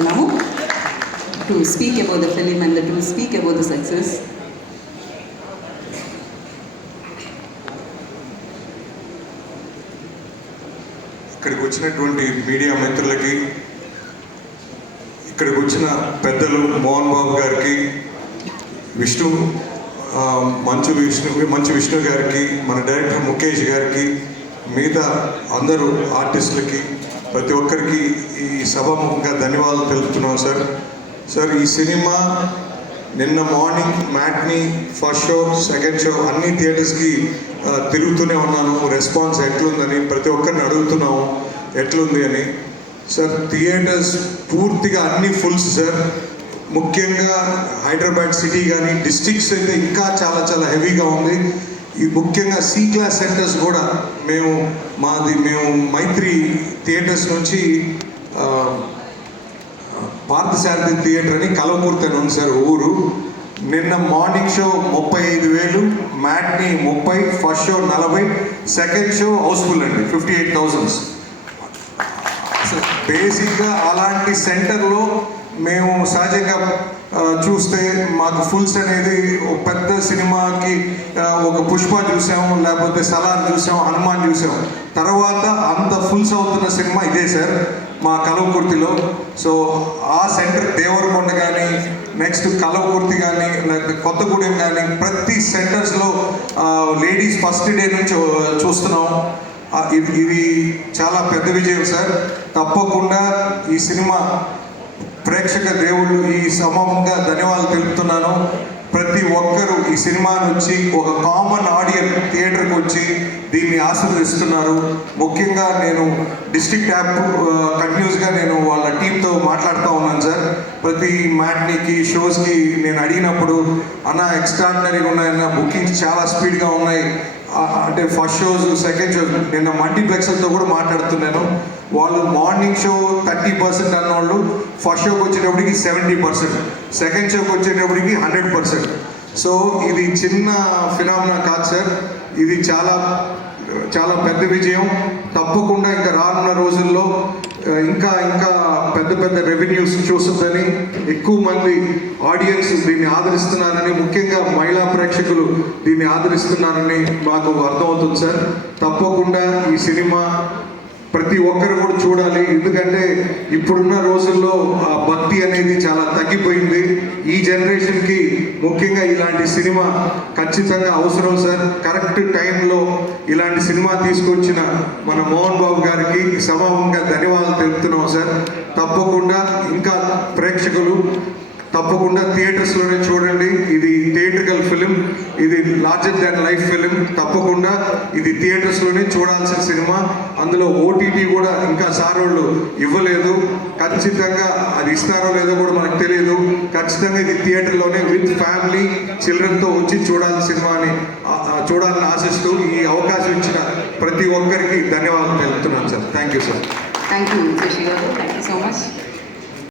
ఉన్నాము. To speak about the film and to speak about the success ఇక్కడికి వచ్చినటువంటి media మిత్రులకి ఇక్కడికి వచ్చిన పెద్దలు మోహన్ బాబు గారికి విష్ణు మంచు విష్ణు మంచు విష్ణు గారికి మన డైరెక్టర్ ముఖేష్ గారికి మిగతా అందరూ ఆర్టిస్టులకి ప్రతి ఒక్కరికి ఈ సభాముఖంగా ధన్యవాదాలు తెలుపుతున్నాం సార్ సార్ ఈ సినిమా నిన్న morning matinee first show second show అన్ని థియేటర్స్కి తిరుగుతూనే ఉన్నాను. రెస్పాన్స్ ఎట్లుందని ప్రతి ఒక్కరిని అడుగుతున్నాము. ఎట్లుంది అని. సార్ థియేటర్స్ పూర్తిగా అన్ని ఫుల్స్ సార్ ముఖ్యంగా హైదరాబాద్ సిటీ కానీ డిస్టిక్స్ అయితే ఇంకా చాలా చాలా హెవీగా ఉంది. ఈ ముఖ్యంగా సి క్లాస్ సెంటర్స్ కూడా మేము మాది మేము మైత్రి థియేటర్స్ నుంచి పార్థసారథి థియేటర్ అని కలవకుర్తి అని ఉంది సార్ ఊరు. నిన్న మార్నింగ్ షో ముప్పై ఐదు వేలు మ్యాట్ని ముప్పై ఫస్ట్ షో నలభై సెకండ్ షో హౌస్ఫుల్ అండి ఫిఫ్టీ ఎయిట్ థౌజండ్స్ బేసిక్గా అలాంటి సెంటర్లో మేము సహజంగా చూస్తే మాకు ఫుల్స్ అనేది ఒక పెద్ద సినిమాకి ఒక పుష్ప చూసాము లేకపోతే సలార్ చూసాము హనుమాన్ చూసాము. తర్వాత అంత ఫుల్స్ అవుతున్న సినిమా ఇదే సార్ మా కలవకుర్తిలో. సో ఆ సెంటర్ దేవరకొండ కానీ నెక్స్ట్ కలవకుర్తి కానీ లేకపోతే కొత్తగూడెం కానీ ప్రతి సెంటర్స్లో లేడీస్ ఫస్ట్ డే నుంచి చూస్తున్నాం ఇది ఇది చాలా పెద్ద విజయం సార్ తప్పకుండా ఈ సినిమా ప్రేక్షక దేవుళ్ళు ఈ సమూహంగా ధన్యవాదాలు తెలుపుతున్నాను. ప్రతి ఒక్కరూ ఈ సినిమా నుంచి ఒక కామన్ ఆడియన్ థియేటర్కి వచ్చి దీన్ని ఆస్వాదిస్తున్నారు. ముఖ్యంగా నేను డిస్ట్రిక్ట్ యాప్ కంటిన్యూస్గా నేను వాళ్ళ టీంతో మాట్లాడుతూ ఉన్నాను సార్. ప్రతి మ్యాట్నీకి షోస్కి నేను అడిగినప్పుడు అన్న ఎక్స్ట్రాడినరీగా ఉన్నాయన్న బుకింగ్స్ చాలా స్పీడ్గా ఉన్నాయి. అంటే ఫస్ట్ షోస్ సెకండ్ షోస్ నిన్న మల్టీప్లెక్స్లతో కూడా మాట్లాడుతున్నాను. వాళ్ళు మార్నింగ్ షో థర్టీ పర్సెంట్ అన్నవాళ్ళు ఫస్ట్ షోకి వచ్చేటప్పటికి సెవెంటీ పర్సెంట్ సెకండ్ షోకి వచ్చేటప్పటికి హండ్రెడ్ పర్సెంట్ సో ఇది చిన్న ఫినామినా కాదు సార్ ఇది చాలా చాలా పెద్ద విజయం. తప్పకుండా ఇంకా రానున్న రోజుల్లో ఇంకా ఇంకా పెద్ద పెద్ద రెవెన్యూస్ చూస్తుందని ఎక్కువ మంది ఆడియన్స్ దీన్ని ఆదరిస్తున్నారని ముఖ్యంగా మహిళా ప్రేక్షకులు దీన్ని ఆదరిస్తున్నారని మాకు అర్థమవుతుంది సార్. తప్పకుండా ఈ సినిమా ప్రతి ఒక్కరు కూడా చూడాలి. ఎందుకంటే ఇప్పుడున్న రోజుల్లో ఆ భక్తి అనేది చాలా తగ్గిపోయింది. ఈ జనరేషన్కి ముఖ్యంగా ఇలాంటి సినిమా ఖచ్చితంగా అవసరం సార్. కరెక్ట్ టైంలో ఇలాంటి సినిమా తీసుకొచ్చిన మన మోహన్ బాబు గారికి సమూహంగా ధన్యవాదాలు తెలుపుతున్నాం సార్. తప్పకుండా ఇంకా ప్రేక్షకులు తప్పకుండా థియేటర్స్లోనే చూడండి. ఇది థియేట్రికల్ ఫిలిం. ఇది లార్జర్ దాన్ లైఫ్ ఫిలిం. తప్పకుండా ఇది థియేటర్స్లోనే చూడాల్సిన సినిమా. అందులో ఓటీటీ కూడా ఇంకా సార్ వాళ్ళు ఇవ్వలేదు. ఖచ్చితంగా అది ఇస్తారో లేదో కూడా మనకు తెలియదు. ఖచ్చితంగా ఇది థియేటర్లోనే విత్ ఫ్యామిలీ చిల్డ్రన్తో వచ్చి చూడాల్సిన సినిమా అని చూడాలని ఆశిస్తూ ఈ అవకాశం ఇచ్చిన ప్రతి ఒక్కరికి ధన్యవాదాలు తెలుపుతున్నాను sir. Thank you sir thank you garu thank you so much